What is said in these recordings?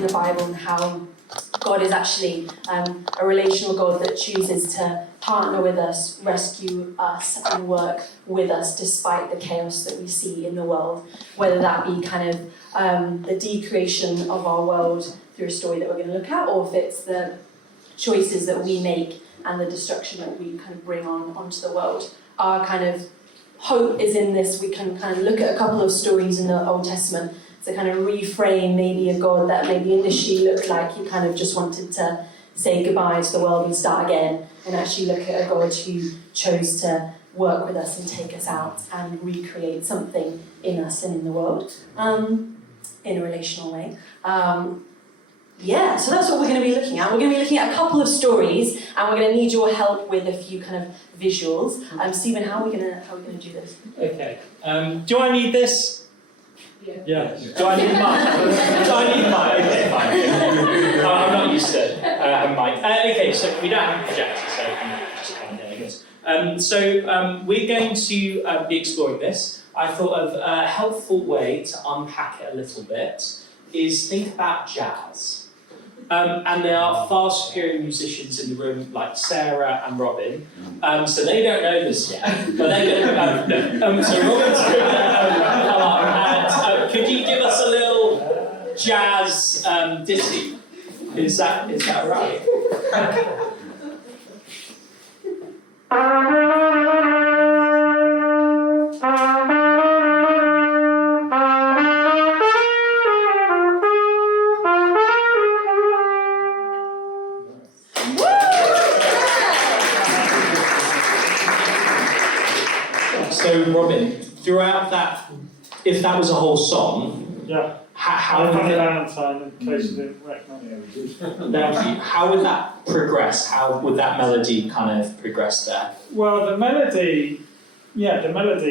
in the Bible and how God is actually a relational God that chooses to partner with us, rescue us, and work with us despite the chaos that we see in the world, whether that be kind of the decreation of our world through a story that we're going to look at, or if it's the choices that we make and the destruction that we kind of bring onto the world. Our kind of hope is in this. We can kind of look at a couple of stories in the Old Testament to kind of reframe maybe a God that maybe initially looked like he kind of just wanted to say goodbye to the world and start again, and actually look at a God who chose to work with us and take us out and recreate something in us and in the world in a relational way. So that's what we're going to be looking at. We're going to be looking at a couple of stories, and we're going to need your help with a few kind of visuals. Stephen, how are we going to do this? Okay. Do I need this? Yeah. Do I need mine? Do I need mine? Okay, fine. I'm not used to having mine. Okay, so we don't have a projector, so I'm just kind of there, I guess. We're going to be exploring this. I thought of a helpful way to unpack it a little bit is think about jazz. And there are far superior musicians in the room, like Sarah and Robin. So they don't know this yet, but they're going to so Robin's going to come up and could you give us a little jazz ditty? Is that right? So, Robin, throughout that, if that was a whole song, yeah, how would Valentine, in case you didn't recognise. How would that progress? How would that melody kind of progress there? Well, the melody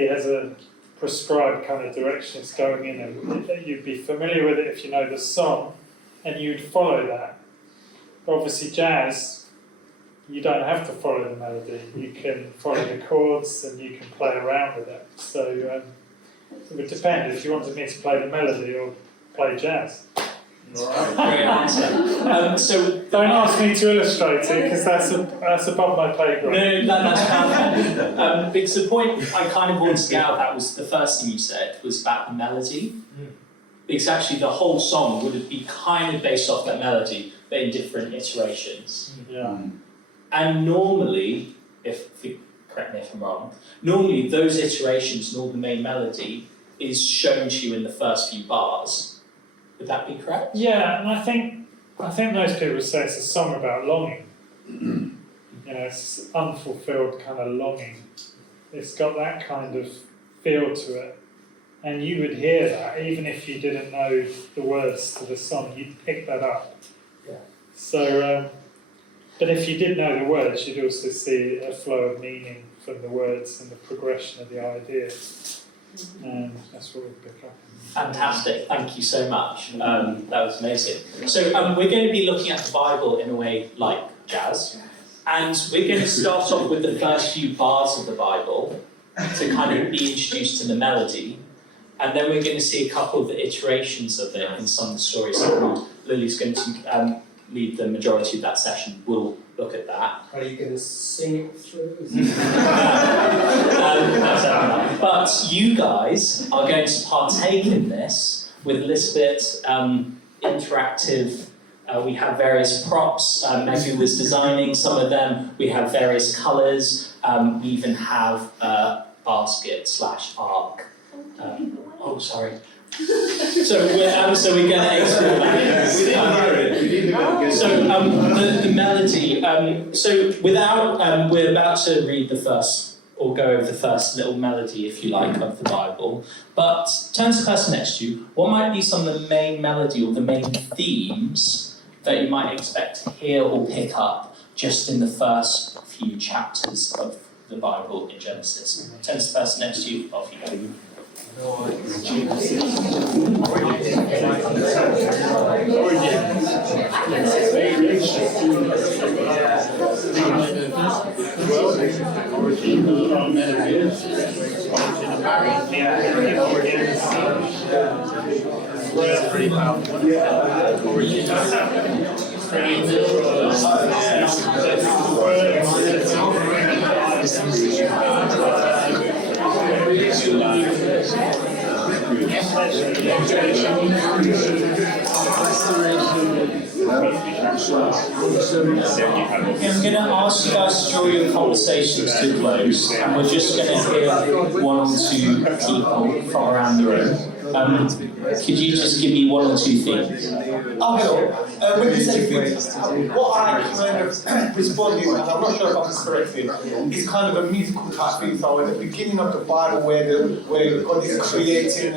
has a prescribed kind of direction it's going in, and you'd be familiar with it if you know the song, and you'd follow that. But obviously, jazz, you don't have to follow the melody. You can follow the chords and you can play around with it. So it would depend if you wanted me to play the melody or play jazz. Great answer. Don't ask me to illustrate it because that's above my playground. No, that's perfect. Because the point I kind of wanted to get out of that was the first thing you said was about the melody. Because actually the whole song would be kind of based off that melody, but in different iterations. Yeah. And normally, correct me if I'm wrong, normally those iterations and all the main melody is shown to you in the first few bars. Would that be correct? Yeah, and I think most people say it's a song about longing. It's unfulfilled kind of longing. It's got that kind of feel to it. And you would hear that, even if you didn't know the words to the song, you'd pick that up. Yeah. So, but if you did know the words, you'd also see a flow of meaning from the words and the progression of the ideas. And that's what we pick up. Fantastic, thank you so much. That was amazing. So we're going to be looking at the Bible in a way like jazz. And we're going to start off with the first few bars of the Bible to kind of be introduced to the melody. And then we're going to see a couple of the iterations of it in some of the stories. So Lily's going to lead the majority of that session. We'll look at that. Are you going to sing it through? But you guys are going to partake in this with a little bit interactive. We have various props. Maggie was designing some of them. We have various colours. We even have a basket/arc. Sorry. So we're going to explore that. The melody. We're about to read the first, or go over the first little melody, if you like, of the Bible. But turn to the person next to you. What might be some of the main melody or the main themes that you might expect to hear or pick up just in the first few chapters of the Bible in Genesis? Turn to the person next to you. Off you go. I'm going to ask you guys to draw your conversations to a close, and we're just going to hear one or two people from around the room. Could you just give me one or two things? Oh, hello. When you say things, what I kind of responded, and I'm not sure if I'm correct, is kind of a musical type thing. So at the beginning of the Bible, where God is creating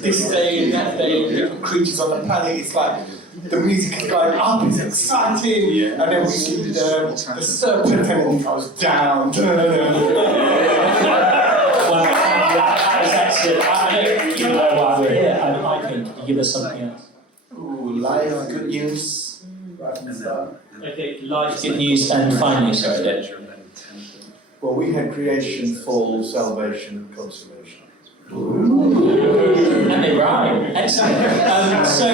this day and that day, different creatures on the planet, it's like the music is going up, it's exciting, and then we see the serpent and it goes down. That was excellent. I don't even know why we're here. I think, can you give us something else? Ooh, life, good news. Okay, life, good news, and finally, sorry, Dave. Well, we had creation, fall, salvation, consolation. And they rhyme. Excellent. So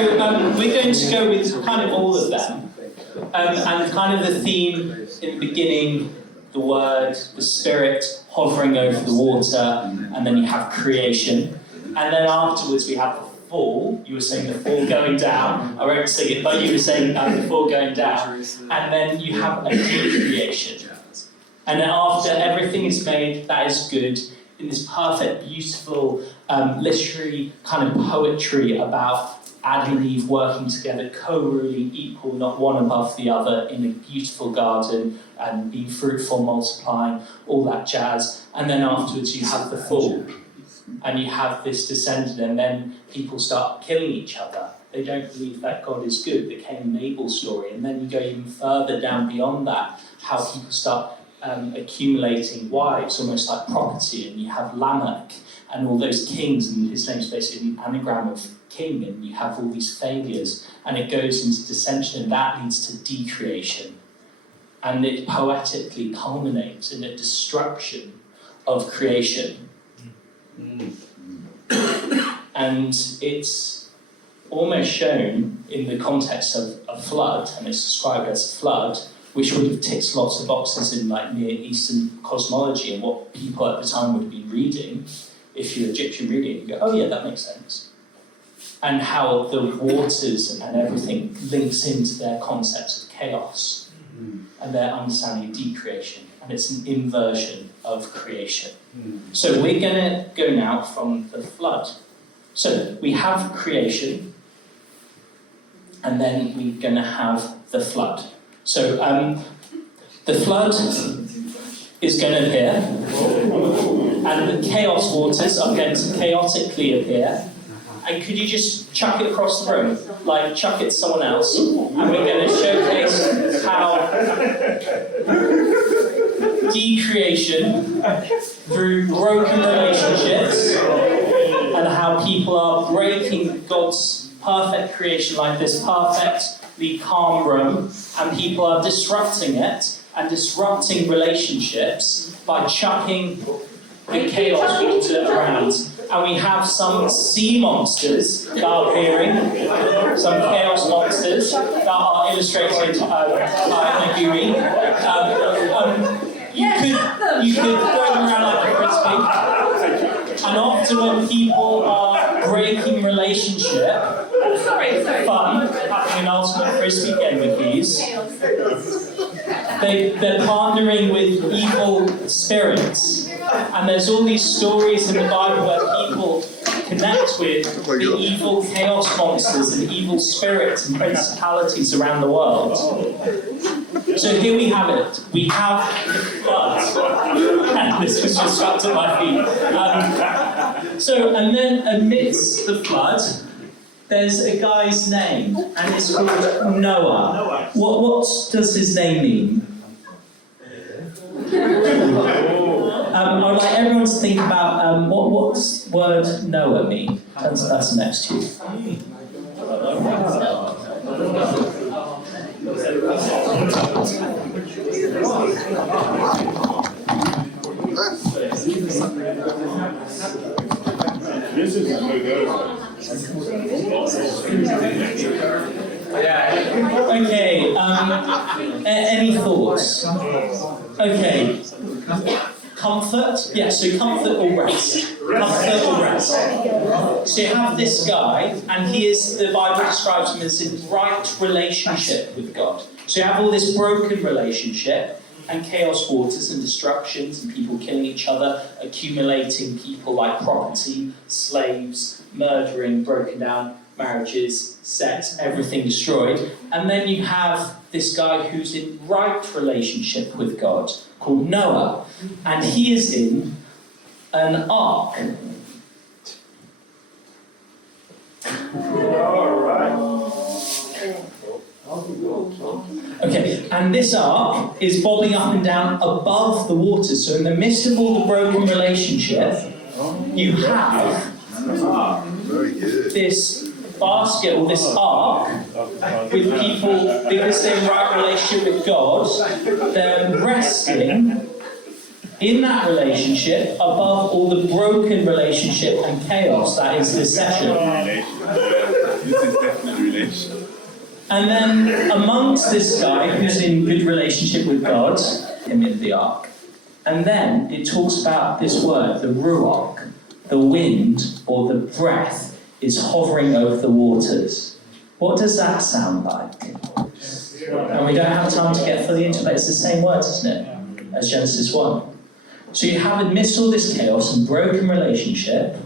we're going to go with kind of all of them. And kind of the theme in the beginning, the Word, the Spirit hovering over the water, and then you have creation. And then afterwards we have the fall. You were saying the fall going down. I won't sing it, but you were saying the fall going down. And then you have a decreation. And then after everything is made, that is good, in this perfect, beautiful, literary kind of poetry about Adam and Eve working together, co-ruling, equal, not one above the other, in a beautiful garden, and being fruitful, multiplying, all that jazz. And then afterwards you have the fall, and you have this descendant, and then people start killing each other. They don't believe that God is good, the Cain and Abel story. And then you go even further down beyond that, how people start accumulating wives, almost like property, and you have Lamech and all those kings, and his name's basically an anagram of king, and you have all these failures, and it goes into dissension, and that leads to decreation. And it poetically culminates in a destruction of creation. And it's almost shown in the context of a flood, and it's described as flood, which would have ticked lots of boxes in like Near Eastern cosmology and what people at the time would have been reading. If you're Egyptian reading, you go, oh yeah, that makes sense. And how the waters and everything links into their concepts of chaos and their understanding of decreation. And it's an inversion of creation. So we're going to go now from the flood. So we have creation, and then we're going to have the flood. So the flood is going to appear, and the chaos waters are going to chaotically appear. And could you just chuck it across the room? Like, chuck it to someone else, and we're going to showcase how decreation through broken relationships, and how people are breaking God's perfect creation, like this perfectly calm room, and people are disrupting it and disrupting relationships by chucking the chaos water around. And we have some sea monsters that are appearing, some chaos monsters that are illustrated by Naguri. You could throw them around like a frisbee. And often when people are breaking relationship, fun, having an ultimate frisbee game with these, they're partnering with evil spirits. And there's all these stories in the Bible where people connect with the evil chaos monsters and evil spirits and principalities around the world. So here we have it. We have the flood. And this was just up to my feet. And then amidst the flood, there's a guy's name, and it's called Noah. What does his name mean? I would like everyone to think about what's word Noah mean? Turn to the person next to you. This is a good one. Okay, any thoughts? Okay. Comfort? Yeah, so comfort or rest. Comfort or rest. So you have this guy, and he is, the Bible describes him as in right relationship with God. So you have all this broken relationship, and chaos waters and destructions, and people killing each other, accumulating people like property, slaves, murdering, broken down marriages, sex, everything destroyed. And then you have this guy who's in right relationship with God, called Noah, and he is in an ark. Okay, and this ark is bobbing up and down above the water. So in the midst of all the broken relationship, you have this basket or this ark with people, because they're in right relationship with God, they're resting in that relationship above all the broken relationship and chaos that is this session. This is definitely relational. And then amongst this guy who's in good relationship with God, him in the ark. And then it talks about this word, the ruach, the wind or the breath is hovering over the waters. What does that sound like? And we don't have time to get fully into it, but it's the same word, isn't it? As Genesis 1. So you have amidst all this chaos and broken relationship,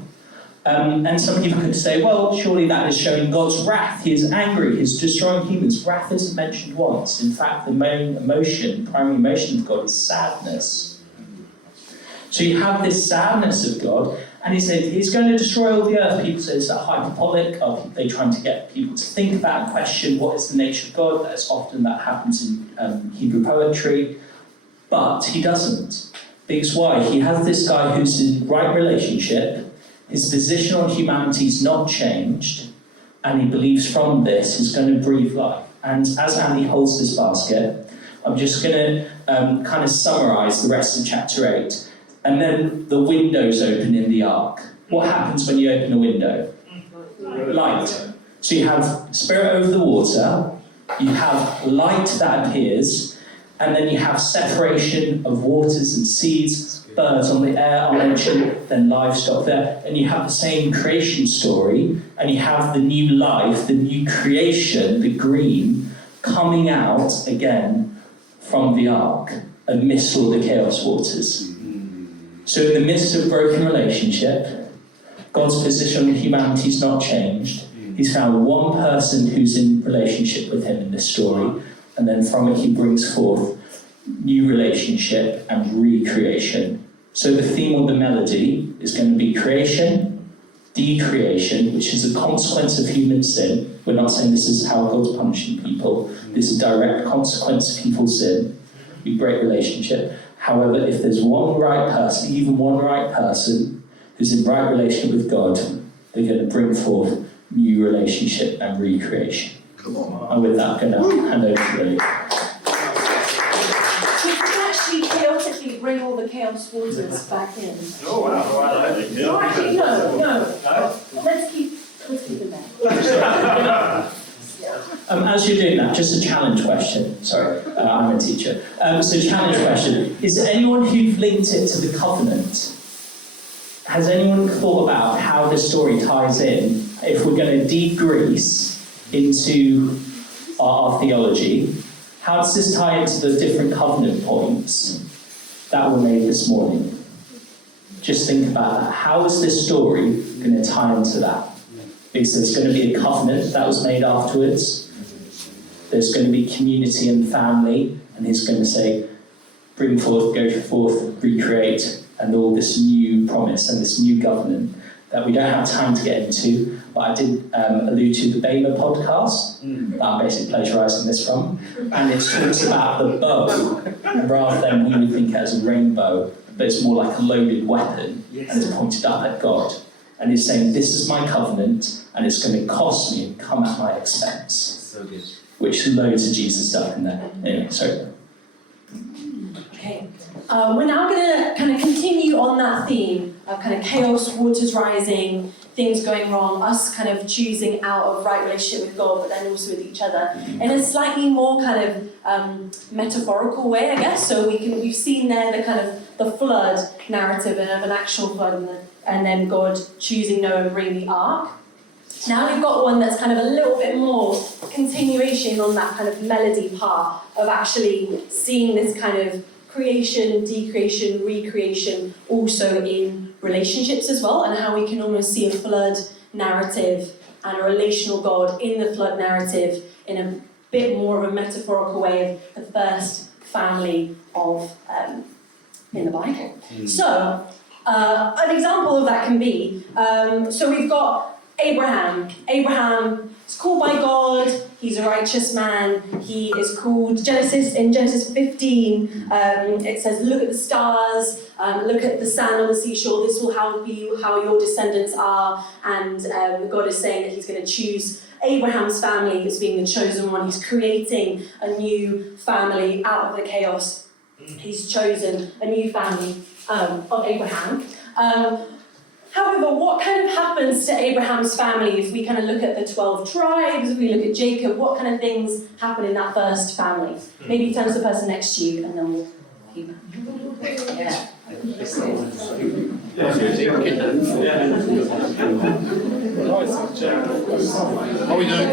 and some people could say, well, surely that is showing God's wrath. He is angry, he's destroying humans. Wrath isn't mentioned once. In fact, the main emotion, primary emotion of God is sadness. So you have this sadness of God, and he said he's going to destroy all the earth. People say it's hyperbolic. Are they trying to get people to think about and question what is the nature of God? That's often that happens in Hebrew poetry. But he doesn't. Because why? He has this guy who's in right relationship. His position on humanity is not changed, and he believes from this he's going to breathe life. And as Andy holds this basket, I'm just going to kind of summarise the rest of chapter 8. And then the windows open in the ark. What happens when you open a window? Light. So you have spirit over the water, you have light that appears, and then you have separation of waters and seeds. Birds on the air are mentioned, then livestock there, and you have the same creation story, and you have the new life, the new creation, the green, coming out again from the ark amidst all the chaos waters. So in the midst of broken relationship, God's position on humanity is not changed. He's found one person who's in relationship with him in this story, and then from it he brings forth new relationship and recreation. So the theme of the melody is going to be creation, decreation, which is a consequence of human sin. We're not saying this is how God's punishing people. This is a direct consequence of people's sin. We break relationship. However, if there's one right person, even one right person, who's in right relationship with God, they're going to bring forth new relationship and recreation. Come on. And with that, I'm going to hand over to Lily. Chaotically bring all the chaos waters back in. Oh, wow. No, actually, no. Let's keep it there. As you're doing that, just a challenge question. Sorry, I'm a teacher. So challenge question. Is there anyone who've linked it to the covenant? Has anyone thought about how this story ties in? If we're going to de-grease into our theology, how does this tie into the different covenant points that were made this morning? Just think about that. How is this story going to tie into that? Because there's going to be a covenant that was made afterwards. There's going to be community and family, and he's going to say, bring forth, go forth, recreate, and all this new promise and this new covenant that we don't have time to get into, but I did allude to the Bamer podcast that I'm basically plagiarising this from, and it talks about the bow, rather than we would think it as a rainbow, but it's more like a loaded weapon, and it's pointed up at God. And he's saying, this is my covenant, and it's going to cost me and come at my expense. So good. Which loads of Jesus stuff in there. Anyway, sorry. Okay. We're now going to kind of continue on that theme kind of chaos, waters rising, things going wrong, us kind of choosing out of right relationship with God, but then also with each other, in a slightly more kind of metaphorical way, I guess. So we've seen there the kind of the flood narrative of an actual flood, and then God choosing Noah and bringing the ark. Now we've got one that's kind of a little bit more continuation on that kind of melody part of actually seeing this kind of creation, decreation, recreation also in relationships as well, and how we can almost see a flood narrative and a relational God in the flood narrative in a bit more of a metaphorical way of the first family of in the Bible. So an example of that can be, so we've got Abraham. Abraham is called by God, he's a righteous man, he is called, in Genesis 15, it says, look at the stars, look at the sand on the seashore, this will help you how your descendants are, and God is saying that he's going to choose Abraham's family as being the chosen one. He's creating a new family out of the chaos. He's chosen a new family of Abraham. However, what kind of happens to Abraham's family if we kind of look at the 12 tribes, if we look at Jacob, what kind of things happen in that first family? Maybe turn to the person next to you and then we'll keep it. Yeah. Are we doing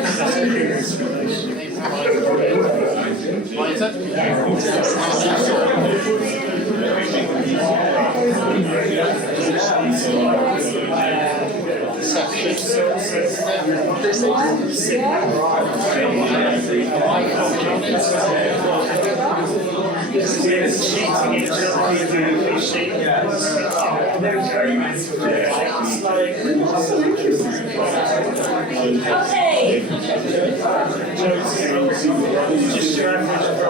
Okay.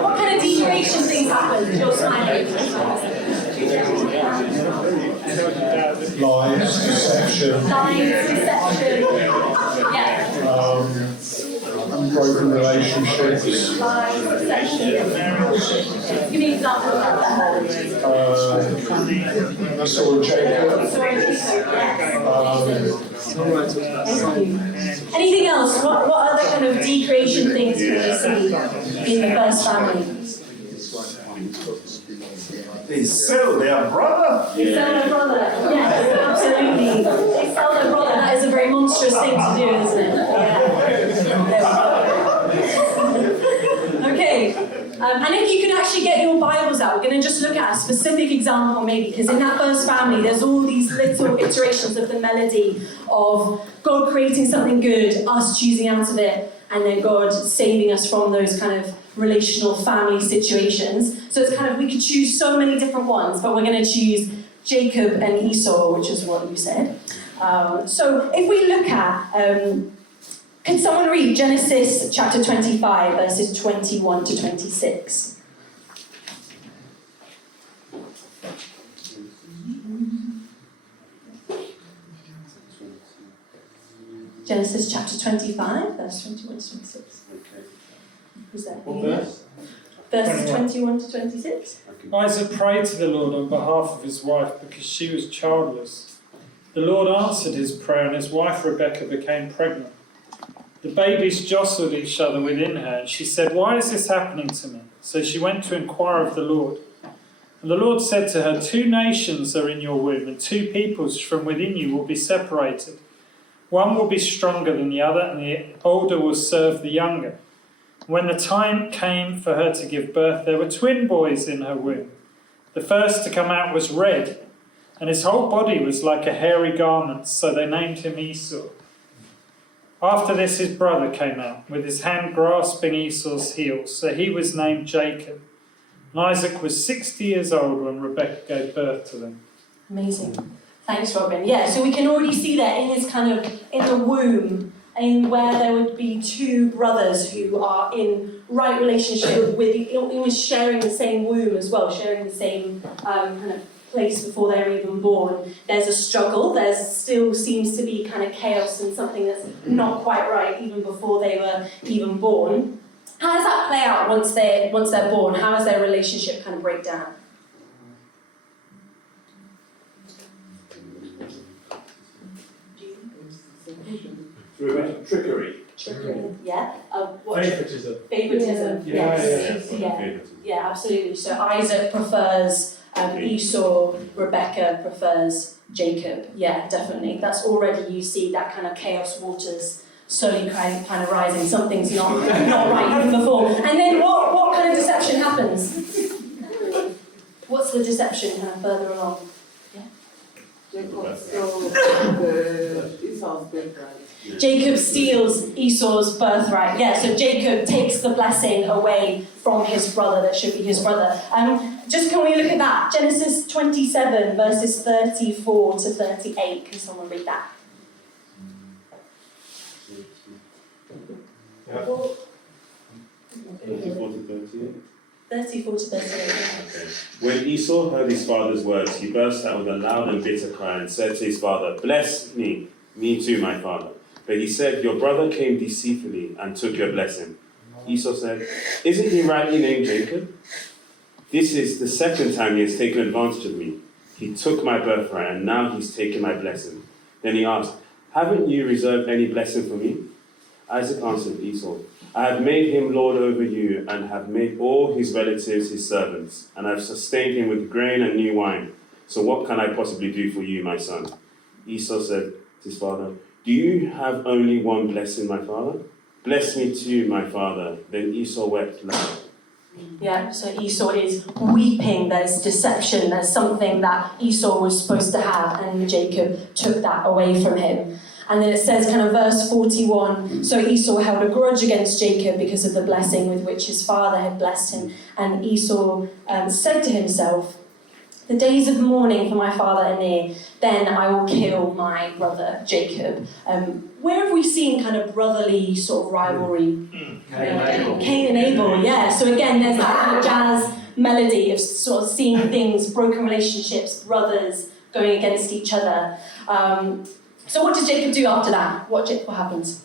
What kind of decreation things happen? You're smiling. Lies, deception, Yeah. broken relationships, Lies, deception. Give me an example of that. sort of Jacob. Anything else? What other kind of decreation things can you see in the first family? They sell their brother. They sell their brother. Yes, absolutely. They sell their brother. That is a very monstrous thing to do, isn't it? Yeah. Okay. And if you could actually get your Bibles out, we're going to just look at a specific example maybe, because in that first family there's all these little iterations of the melody of God creating something good, us choosing out of it, and then God saving us from those kind of relational family situations. So it's kind of, we could choose so many different ones, but we're going to choose Jacob and Esau, which is what you said. So if we look at, can someone read Genesis chapter 25, verses 21 to 26? Genesis chapter 25, verse 21 to 26. Who's that? What verse? Verses 21 to 26. Isaac prayed to the Lord on behalf of his wife because she was childless. The Lord answered his prayer and his wife Rebekah became pregnant. The babies jostled each other within her, and she said, "Why is this happening to me?" So she went to inquire of the Lord. And the Lord said to her, 2 nations are in your womb, and 2 peoples from within you will be separated. One will be stronger than the other, and the older will serve the younger. When the time came for her to give birth, there were twin boys in her womb. The first to come out was red, and his whole body was like a hairy garment, so they named him Esau. After this, his brother came out, with his hand grasping Esau's heel, so he was named Jacob. And Isaac was 60 years old when Rebekah gave birth to them. Amazing. Thanks, Robin. Yeah, so we can already see there in his kind of, in the womb, in where there would be 2 brothers who are in right relationship with, almost sharing the same womb as well, sharing the same kind of place before they're even born. There's a struggle, there still seems to be kind of chaos and something that's not quite right even before they were even born. How does that play out once they're born? How does their relationship kind of break down? Trickery. Yeah. What? Favoritism. Favoritism. Yeah, Yes. Yeah, absolutely. So Isaac prefers Esau, Rebecca prefers Jacob. Yeah, definitely. That's already, you see that kind of chaos waters slowly kind of rising. Something's not right even before. And then what kind of deception happens? What's the deception kind of further along? Jacob steals Esau's birthright. Yeah, so Jacob takes the blessing away from his brother that should be his brother. Just can we look at that? Genesis 27, verses 34 to 38. Can someone read that? Yeah. 34 to 38. 34 to 38. Okay. When Esau heard his father's words, he burst out with a loud and bitter cry and said to his father, "Bless me too, my father." But he said, "Your brother came deceitfully and took your blessing." Esau said, "Isn't he rightly named Jacob? This is the second time he has taken advantage of me. He took my birthright and now he's taken my blessing." Then he asked, "Haven't you reserved any blessing for me?" Isaac answered Esau, "I have made him lord over you and have made all his relatives his servants, and I have sustained him with grain and new wine. So what can I possibly do for you, my son?" Esau said to his father, "Do you have only one blessing, my father? Bless me too, my father." Then Esau wept loud. Yeah, so Esau is weeping. There's deception. There's something that Esau was supposed to have, and Jacob took that away from him. And then it says, kind of verse 41, so Esau held a grudge against Jacob because of the blessing with which his father had blessed him. And Esau said to himself, "The days of mourning for my father are near, then I will kill my brother Jacob." Where have we seen kind of brotherly sort of rivalry? Cain and Abel, yeah. So again, there's that kind of jazz melody of sort of seeing things, broken relationships, brothers going against each other. So what does Jacob do after that? What happens?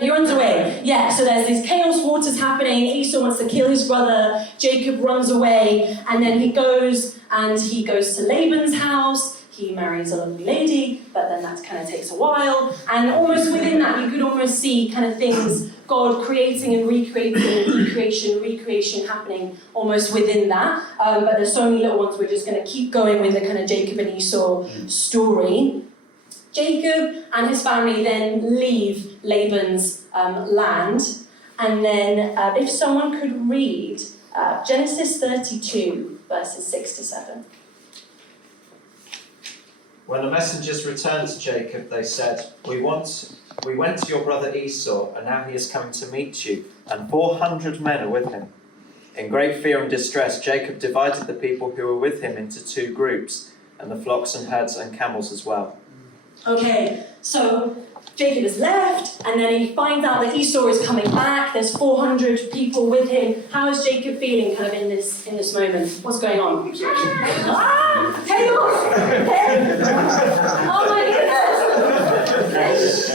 He runs away. Yeah, so there's these chaos waters happening. Esau wants to kill his brother. Jacob runs away, and then he goes to Laban's house. He marries a lovely lady, but then that kind of takes a while. And almost within that, you could almost see kind of things, God creating and recreating, recreation happening almost within that. But there's so many little ones. We're just going to keep going with the kind of Jacob and Esau story. Jacob and his family then leave Laban's land, and then if someone could read Genesis 32, verses 6 to 7. When the messengers returned to Jacob, they said, We went to your brother Esau, and now he is coming to meet you, and 400 men are with him. In great fear and distress, Jacob divided the people who were with him into two groups, and the flocks and herds and camels as well. Okay, so Jacob has left, and then he finds out that Esau is coming back. There's 400 people with him. How is Jacob feeling kind of in this moment? What's going on? Ah! Chaos! Oh my goodness!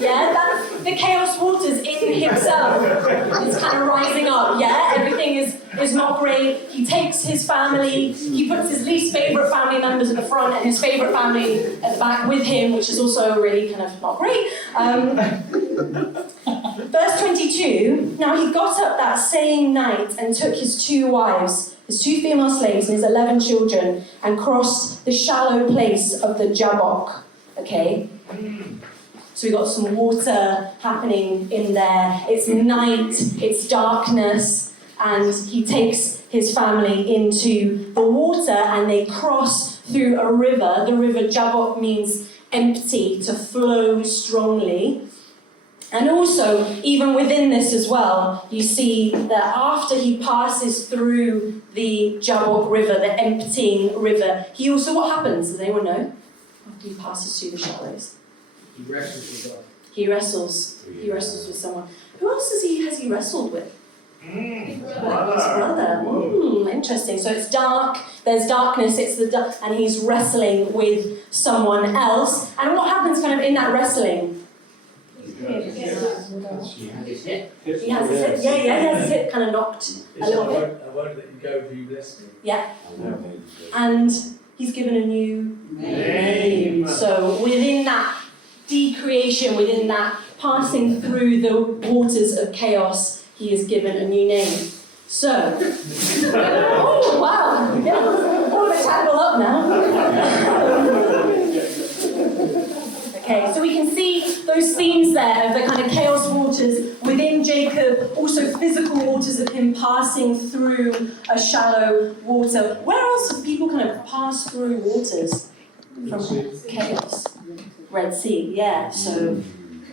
Yeah, that's the chaos waters in himself. It's kind of rising up, yeah? Everything is not great. He takes his family, he puts his least favourite family members at the front and his favourite family at the back with him, which is also really kind of not great. Verse 22, now he got up that same night and took his 2 wives, his 2 female slaves and his 11 children, and crossed the shallow place of the Jabbok. Okay? So we've got some water happening in there. It's night, it's darkness, and he takes his family into the water and they cross through a river. The river Jabbok means empty, to flow strongly. And also, even within this as well, you see that after he passes through the Jabbok river, the emptying river, he also, what happens? Does anyone know? After he passes through the shallows. He wrestles with God. He wrestles with someone. Who else has he wrestled with? His brother. Interesting. So it's dark, there's darkness, and he's wrestling with someone else. And what happens kind of in that wrestling? He has his hip. He has his hip kind of knocked a little bit. I won't let you go if you bless me. Yeah. And he's given a new name. So within that decreation, within that passing through the waters of chaos, he is given a new name. So, oh wow, yeah, all of it's tangled up now. Okay, so we can see those themes there of the kind of chaos waters within Jacob, also physical waters of him passing through a shallow water. Where else have people kind of passed through waters from chaos? Red Sea, yeah, so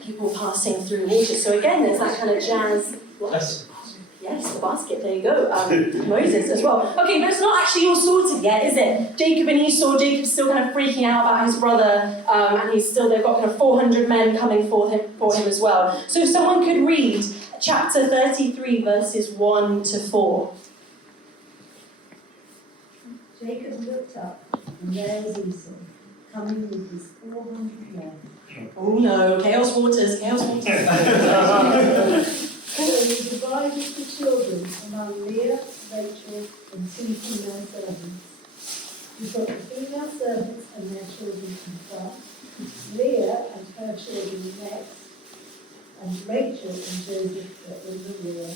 people passing through water. So again, there's that kind of jazz. Yes, the basket, there you go. Moses as well. Okay, but it's not actually all sorted yet, is it? Jacob and Esau, Jacob's still kind of freaking out about his brother, and they've got kind of 400 men coming for him as well. So if someone could read chapter 33, verses 1 to 4. Jacob looked up, and there was Esau, coming with his 400 men. Oh no, chaos waters, chaos waters. So he divided the children among Leah, Rachel, and 2 female servants. He put the female servants and their children in front, Leah and her children next, and Rachel and Joseph were in the rear.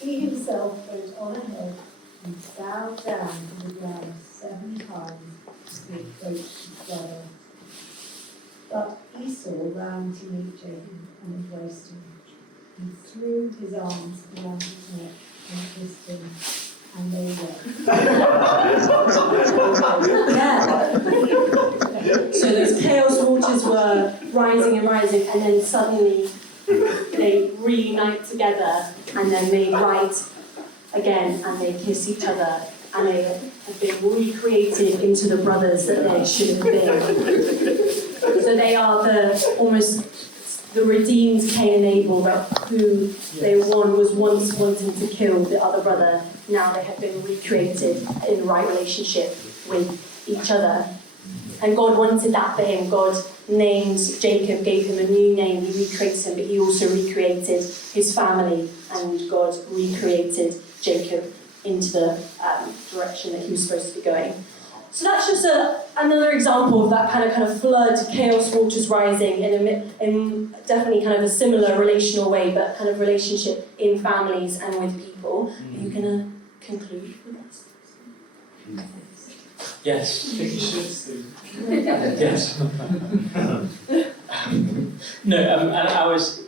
He himself went on ahead and bowed down to the ground 7 times to approach his brother. But Esau ran to meet Jacob and embraced him. He threw his arms around his neck and kissed him, and they wept. Yeah. So those chaos waters were rising and rising, and then suddenly they reunite together, and then they rise again, and they kiss each other, and they have been recreated into the brothers that they should have been. So they are the redeemed Cain and Abel, who was once wanting to kill the other brother. Now they have been recreated in right relationship with each other. And God wanted that for him. God named Jacob, gave him a new name. He recreated him, but he also recreated his family, and God recreated Jacob into the direction that he was supposed to be going. So that's just another example of that kind of flood, chaos waters rising in definitely kind of a similar relational way, but kind of relationship in families and with people. Are you going to conclude with us? Yes. I think you should, Steve. Yes. No, and I was,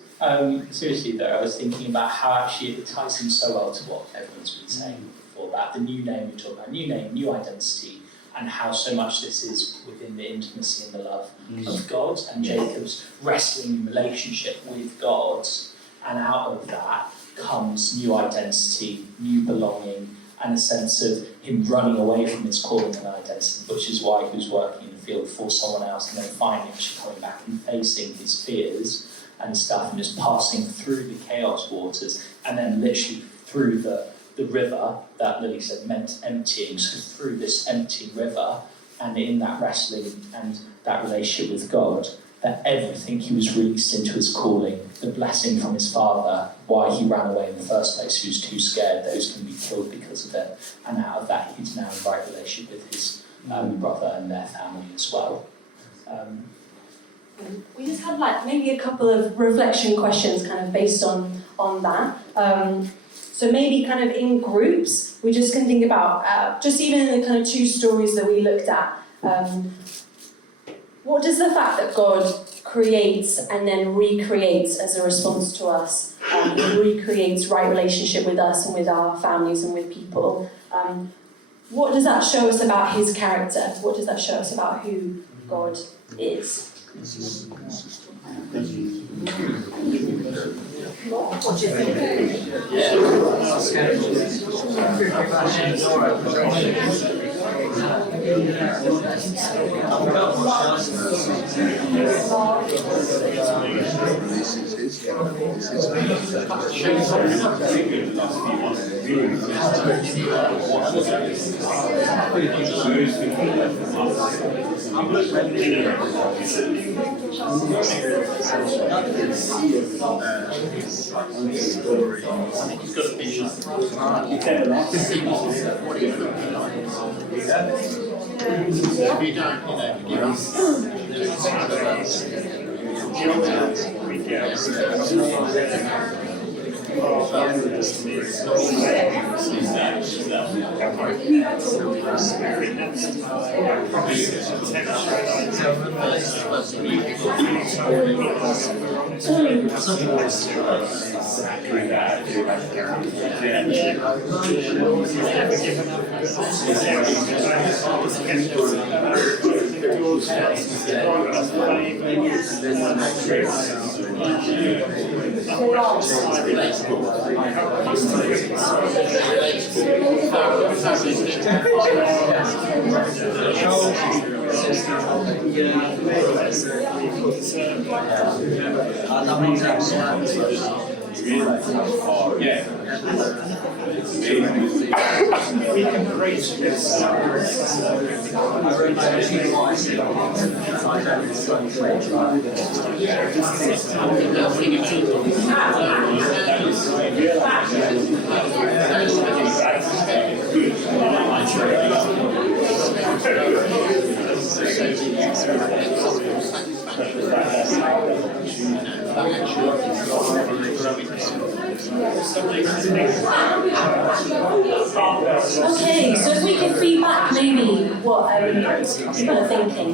seriously though, I was thinking about how actually it ties in so well to what everyone's been saying before that. The new name, we talk about new name, new identity, and how so much this is within the intimacy and the love of God, and Jacob's wrestling in relationship with God, and out of that comes new identity, new belonging, and a sense of him running away from his calling and identity, which is why he was working in the field for someone else, and then finally actually coming back and facing his fears and stuff, and just passing through the chaos waters, and then literally through the river that Lily said meant emptying, so through this empty river, and in that wrestling and that relationship with God, that everything he was released into his calling, the blessing from his father, why he ran away in the first place, he was too scared that he was going to be killed because of it, and out of that he's now in right relationship with his brother and their family as well. We just had maybe a couple of reflection questions kind of based on that. So maybe kind of in groups, we just can think about, just even in the kind of 2 stories that we looked at, what does the fact that God creates and then recreates as a response to us, recreates right relationship with us and with our families and with people, what does that show us about his character? What does that show us about who God is? What do you Story. He's got a vision. If you don't, you know, We can preach this. Okay, so if we could feedback maybe what people are thinking.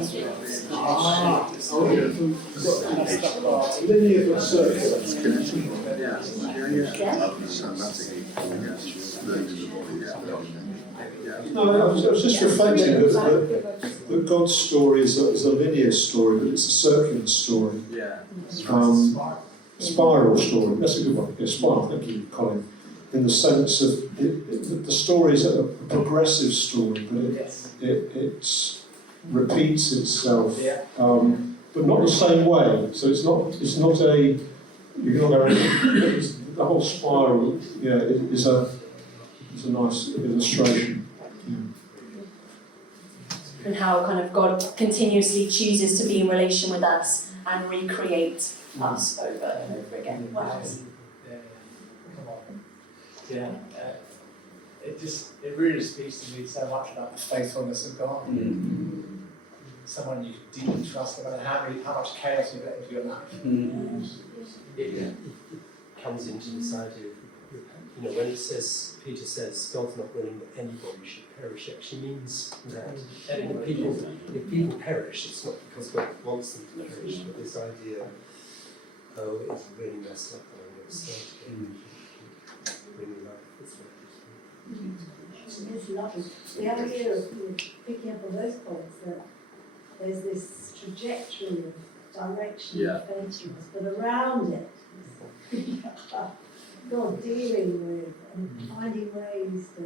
No, I was just reflecting that God's story is a linear story, but it's a circular story. Spiral story, that's a good one. Yeah, spiral, thank you, Colin. In the sense of the story is a progressive story, but it repeats itself, but not the same way. So it's not a you're not going. The whole spiral, is a nice illustration. And how kind of God continuously chooses to be in relation with us and recreate us over and over again. What else? Yeah, it really speaks to me so much about the faithfulness of God. Someone you can deeply trust, no matter how much chaos you let into your life. It comes into this idea of, when it says, Peter says, God's not willing that anybody should perish, it actually means that. And if people perish, it's not because God wants them to perish, but this idea, it's really messed up and I'm going to start again. Bring life this way. It's lovely. The idea of picking up on those points, that there's this trajectory of direction of faithfulness, but around it is God dealing with and finding ways to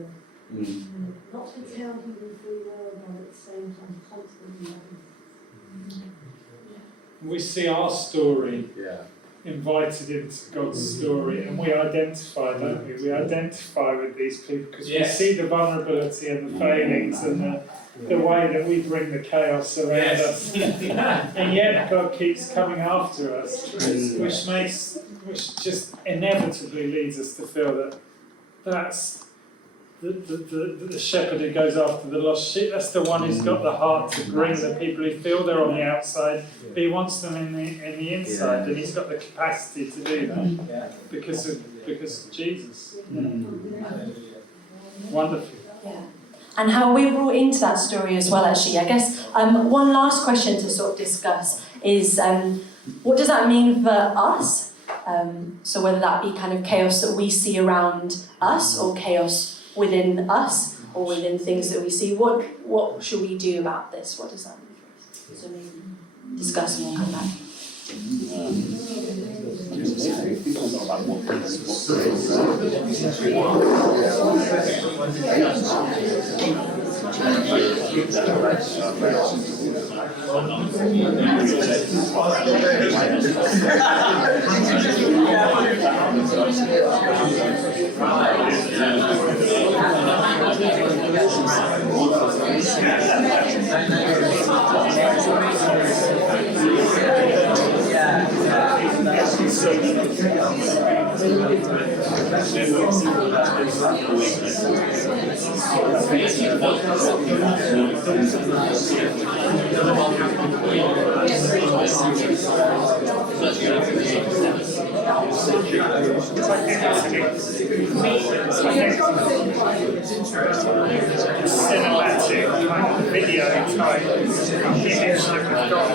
not to tell him the free world, but at the same time constantly loving. We see our story invited into God's story, and we identify, don't we? We identify with these people because we see the vulnerability and the failings and the way that we bring the chaos around us, and yet God keeps coming after us, which just inevitably leads us to feel that that's the shepherd who goes after the lost sheep. That's the one who's got the heart to bring the people who feel they're on the outside, but he wants them in the inside, and he's got the capacity to do that because of Jesus. Wonderful. Yeah. And how we're brought into that story as well, actually. I guess one last question to sort of discuss is what does that mean for us? So whether that be kind of chaos that we see around us or chaos within us or within things that we see, what should we do about this? What does that mean for us? So maybe discuss and we'll come back. Cinematic kind of video type image that we've got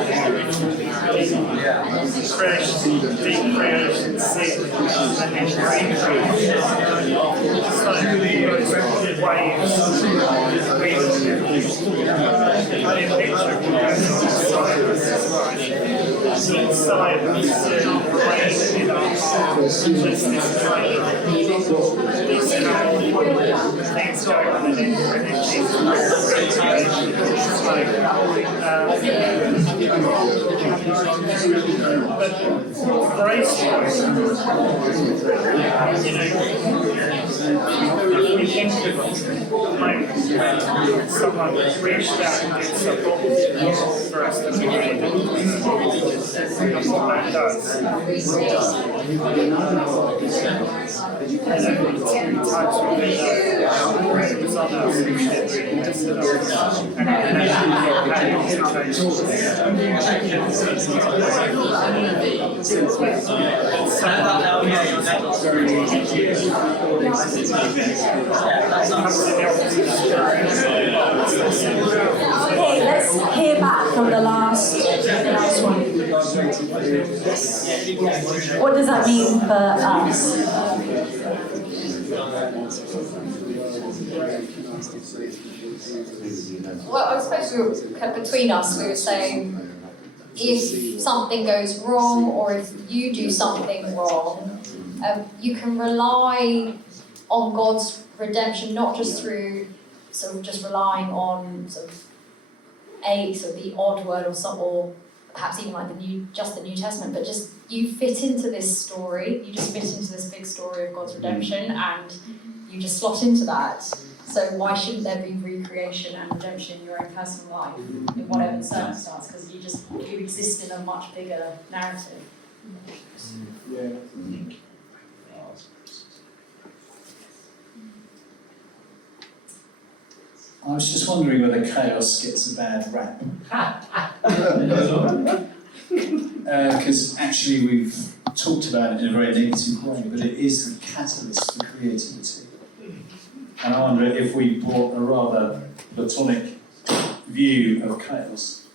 creation, deep creation, sin, and then recreation. So those waves I didn't picture what goes on inside of this waves in our just this kind of these things going on in it, and it's grace, if we think of when someone reached out and did something for us to be and what that does. Times when we it was on us, we should really listen up. And Okay, let's hear back from the last one. What does that mean for us? Well, I suppose we were kind of between us, we were saying if something goes wrong or if you do something wrong, you can rely on God's redemption, not just through sort of just relying on sort of the odd word or perhaps even like the New Testament, but just you fit into this story, you just fit into this big story of God's redemption and you just slot into that. So why shouldn't there be recreation and redemption in your own personal life, in whatever circumstance? Because you exist in a much bigger narrative. Yeah. I was just wondering whether chaos gets a bad rap. Because actually we've talked about it in a very negative way, but it is the catalyst for creativity. And I wonder if we brought a rather platonic view of chaos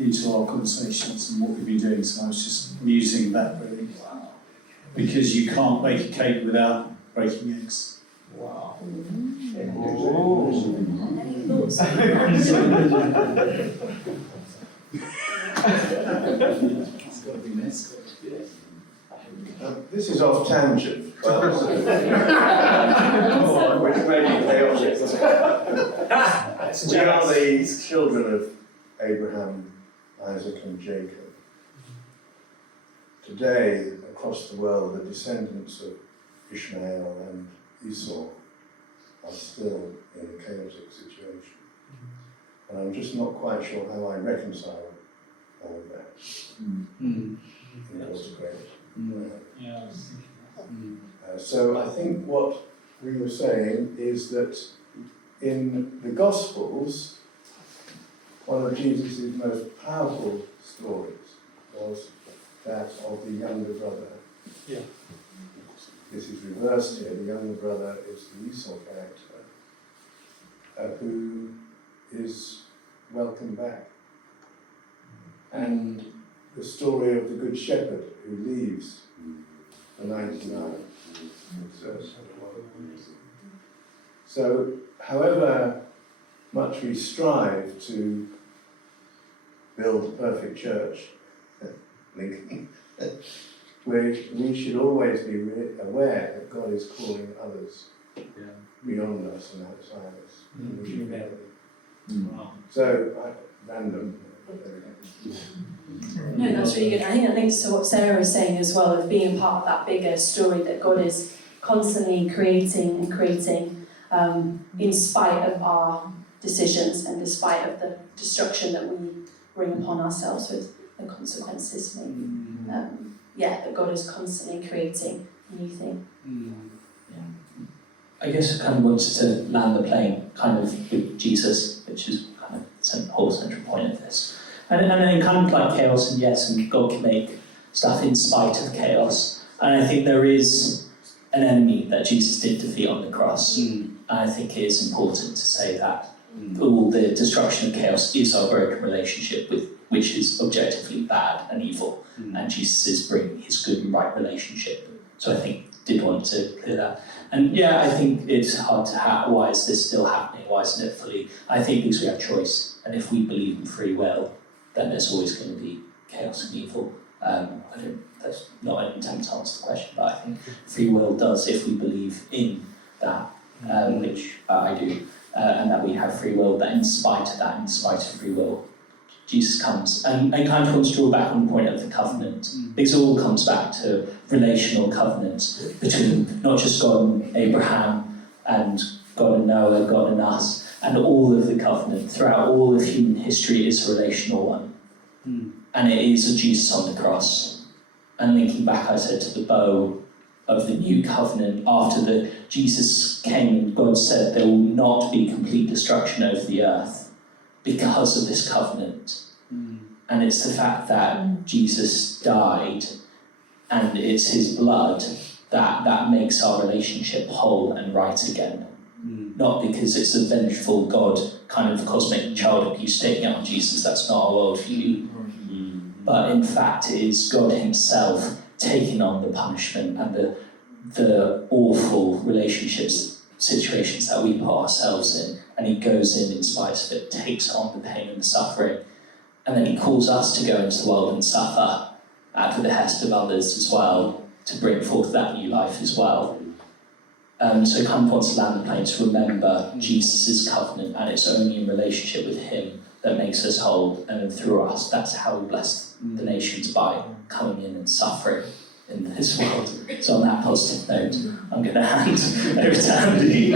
into our conversations and what we've been doing. So I was just musing that really. Because you can't bake a cake without breaking eggs. Wow. This is off tangent, but which may be chaotic. We are the children of Abraham, Isaac, and Jacob. Today, across the world, the descendants of Ishmael and Esau are still in a chaotic situation. And I'm just not quite sure how I reconcile all of that. In God's grace. So I think what we were saying is that in the Gospels, one of Jesus' most powerful stories was that of the younger brother. Yeah. This is reversed here. The younger brother is the Esau character, who is welcomed back. And the story of the Good Shepherd who leaves the 99. So, however much we strive to build a perfect church, Lincoln, we should always be aware that God is calling others beyond us and outside us. We should know. So, random. No, that's really good. I think that links to what Sarah was saying as well, of being part of that bigger story that God is constantly creating and creating in spite of our decisions and despite of the destruction that we bring upon ourselves with the consequences. That God is constantly creating new thing. I guess I kind of wanted to land the plane kind of with Jesus, which is kind of the whole central point of this. And then kind of like chaos, and yes, and God can make stuff in spite of chaos. And I think there is an enemy that Jesus did defeat on the cross. And I think it is important to say that all the destruction of chaos is our broken relationship with, which is objectively bad and evil. And Jesus is bringing his good and right relationship. So I think did want to clear that. And yeah, I think it's hard to why is this still happening? Why isn't it fully? I think because we have choice. And if we believe in free will, then there's always going to be chaos and evil. That's not an attempt to answer the question, but I think free will does, if we believe in that, which I do, and that we have free will, that in spite of that, in spite of free will, Jesus comes. And I kind of want to draw back on the point of the covenant, because it all comes back to relational covenant between not just God and Abraham, and God and Noah, God and us, and all of the covenant throughout all of human history is a relational one. And it is a Jesus on the cross. And linking back, I said, to the bow of the new covenant, after the Jesus came and God said there will not be complete destruction over the earth because of this covenant. And it's the fact that Jesus died and it's his blood that makes our relationship whole and right again. Not because it's a vengeful God, kind of cosmic child abuse taking out on Jesus, that's not our worldview. But in fact it is God himself taking on the punishment and the awful relationships, situations that we put ourselves in, and he goes in spite of it, takes on the pain and the suffering, and then he calls us to go into the world and suffer at the behest of others as well, to bring forth that new life as well. So kind of wants to land the plane to remember Jesus' covenant, and it's only in relationship with him that makes us whole, and through us, that's how we bless the nations, by coming in and suffering in this world. So on that positive note, I'm going to hand over to Andy.